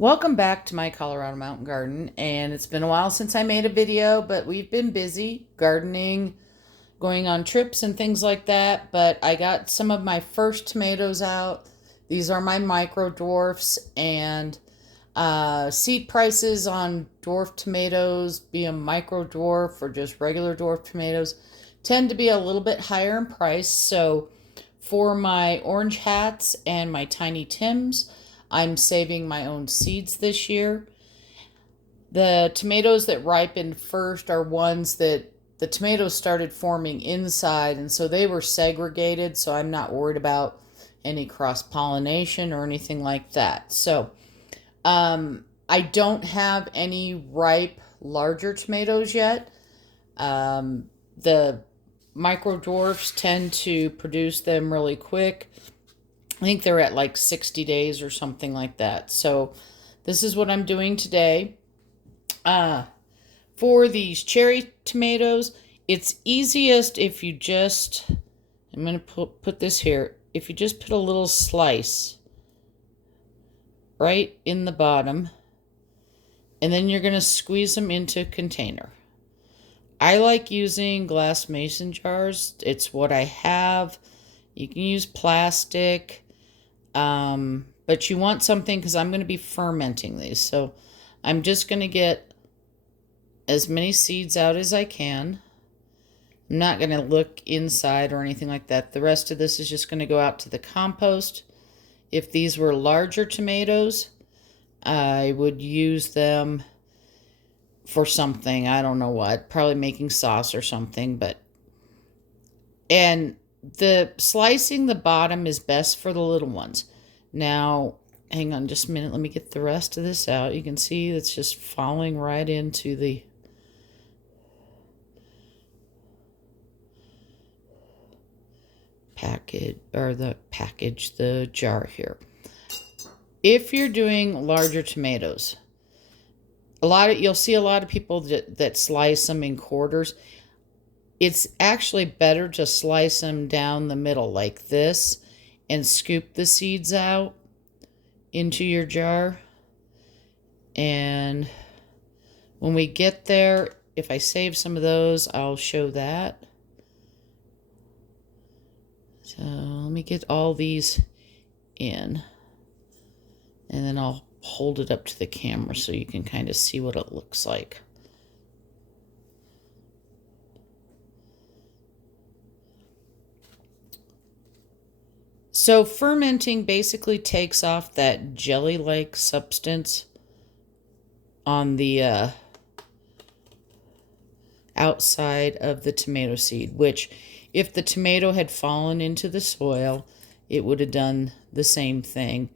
Welcome back to my Colorado Mountain Garden, and it's been a while since I made a video, but we've been busy gardening, going on trips and things like that, but I got some of my first tomatoes out. These are my micro dwarfs, and seed prices on dwarf tomatoes, be a micro dwarf or just regular dwarf tomatoes, tend to be a little bit higher in price, so for my orange hats and my tiny Tims, I'm saving my own seeds this year. The tomatoes that ripened first are ones that the tomatoes started forming inside, and so they were segregated, so I'm not worried about any cross pollination or anything like that. So, I don't have any ripe, larger tomatoes yet. The micro dwarfs tend to produce them really quick. I think they're at like 60 days or something like that. So this is what I'm doing today. For these cherry tomatoes, it's easiest if you just, I'm going to put this here, if you just put a little slice right in the bottom, and then you're going to squeeze them into a container. I like using glass mason jars. It's what I have. You can use plastic. But you want something because I'm going to be fermenting these. So I'm just going to get as many seeds out as I can. I'm not going to look inside or anything like that. The rest of this is just going to go out to the compost. If these were larger tomatoes, I would use them for something. I don't know what. Probably making sauce or something. And the slicing the bottom is best for the little ones. Now, hang on just a minute. Let me get the rest of this out. You can see it's just falling right into the the jar here. If you're doing larger tomatoes, you'll see a lot of people that slice them in quarters. It's actually better to slice them down the middle like this and scoop the seeds out into your jar. And when we get there, if I save some of those, I'll show that. So let me get all these in, and then I'll hold it up to the camera so you can kind of see what it looks like. So fermenting basically takes off that jelly-like substance on the outside of the tomato seed, which if the tomato had fallen into the soil, it would have done the same thing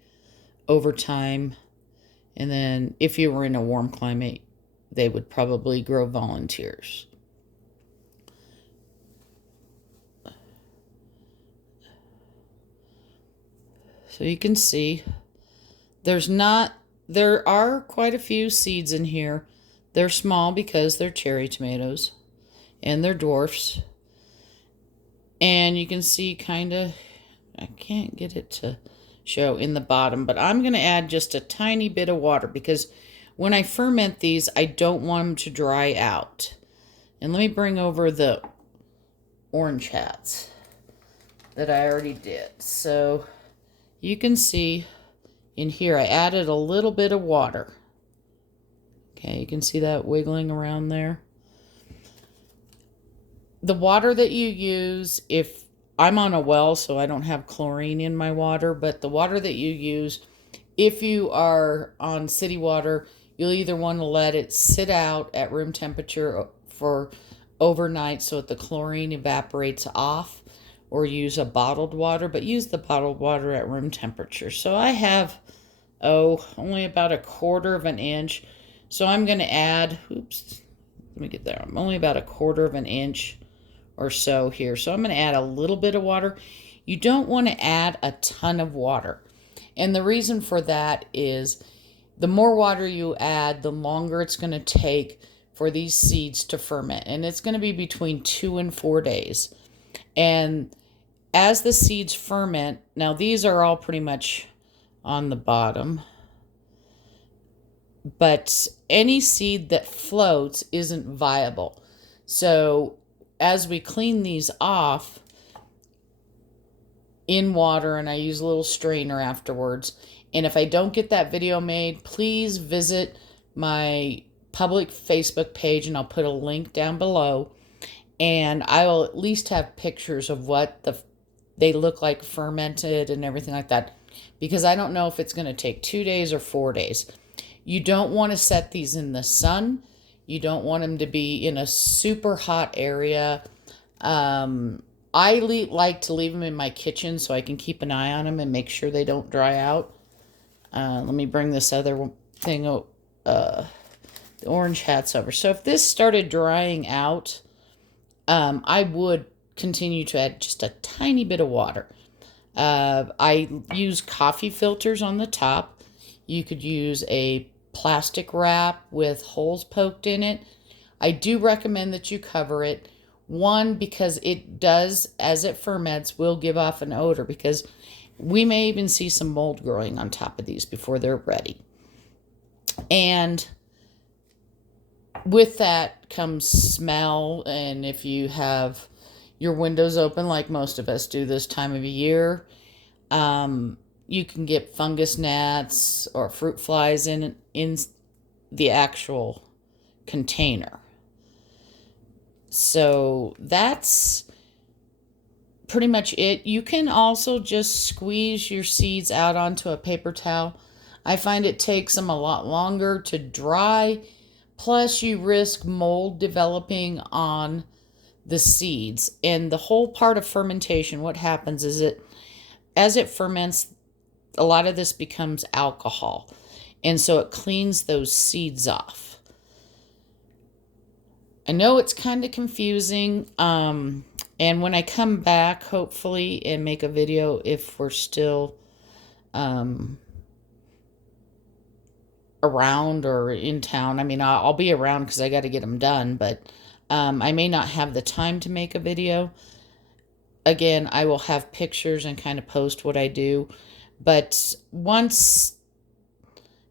over time. And then if you were in a warm climate, they would probably grow volunteers. So you can see there are quite a few seeds in here. They're small because they're cherry tomatoes and they're dwarfs. And you can see I can't get it to show in the bottom, but I'm going to add just a tiny bit of water because when I ferment these, I don't want them to dry out. And let me bring over the orange hats that I already did. So you can see in here I added a little bit of water. Okay, you can see that wiggling around there. The water that you use, if I'm on a well, so I don't have chlorine in my water, but the water that you use, if you are on city water, you'll either want to let it sit out at room temperature for overnight so that the chlorine evaporates off, or use a bottled water, but use the bottled water at room temperature. So I have, only about 1/4 of an inch. So I'm going to add, let me get there. I'm only about 1/4 of an inch or so here. So I'm going to add a little bit of water. You don't want to add a ton of water. And the reason for that is the more water you add, the longer it's going to take for these seeds to ferment. And it's going to be between 2 and 4 days. And as the seeds ferment, now these are all pretty much on the bottom. but any seed that floats isn't viable. So as we clean these off in water, and I use a little strainer afterwards, and if I don't get that video made, please visit my public Facebook page, and I'll put a link down below, and I will at least have pictures of what they look like fermented and everything like that, because I don't know if it's going to take 2 days or 4 days. You don't want to set these in the sun. You don't want them to be in a super hot area. I like to leave them in my kitchen so I can keep an eye on them and make sure they don't dry out. Let me bring this other thing, the orange hats over. So if this started drying out, I would continue to add just a tiny bit of water. I use coffee filters on the top. You could use a plastic wrap with holes poked in it. I do recommend that you cover it. One, because it does, as it ferments, will give off an odor, because we may even see some mold growing on top of these before they're ready. And with that comes smell, and if you have your windows open like most of us do this time of year, you can get fungus gnats or fruit flies in the actual container. So that's pretty much it. You can also just squeeze your seeds out onto a paper towel. I find it takes them a lot longer to dry, plus you risk mold developing on the seeds. And the whole part of fermentation, what happens is as it ferments, a lot of this becomes alcohol, and so it cleans those seeds off. I know it's kind of confusing, and when I come back, hopefully, and make a video, if we're still around or in town. I mean, I'll be around because I got to get them done, but I may not have the time to make a video. Again, I will have pictures and kind of post what I do, but once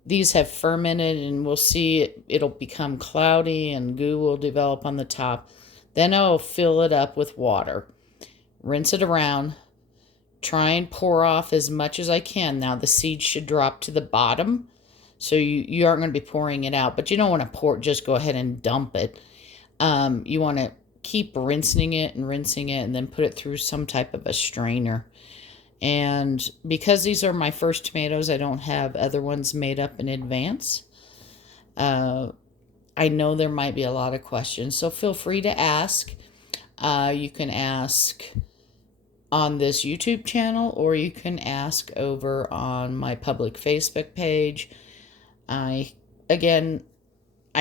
these have fermented and we'll see it'll become cloudy and goo will develop on the top, then I'll fill it up with water, rinse it around, try and pour off as much as I can. Now the seeds should drop to the bottom, so you aren't going to be pouring it out, but you don't want to just go ahead and dump it. You want to keep rinsing it, and then put it through some type of a strainer. And because these are my first tomatoes, I don't have other ones made up in advance. I know there might be a lot of questions, so feel free to ask. You can ask on this YouTube channel, or you can ask over on my public Facebook page. I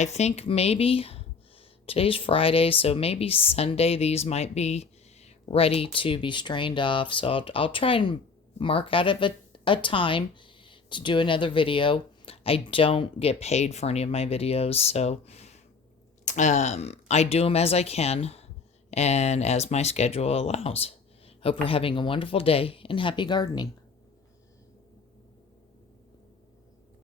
think maybe today's Friday, so maybe Sunday these might be ready to be strained off. So I'll try and mark out a time to do another video. I don't get paid for any of my videos, so I do them as I can and as my schedule allows. Hope you're having a wonderful day, and happy gardening.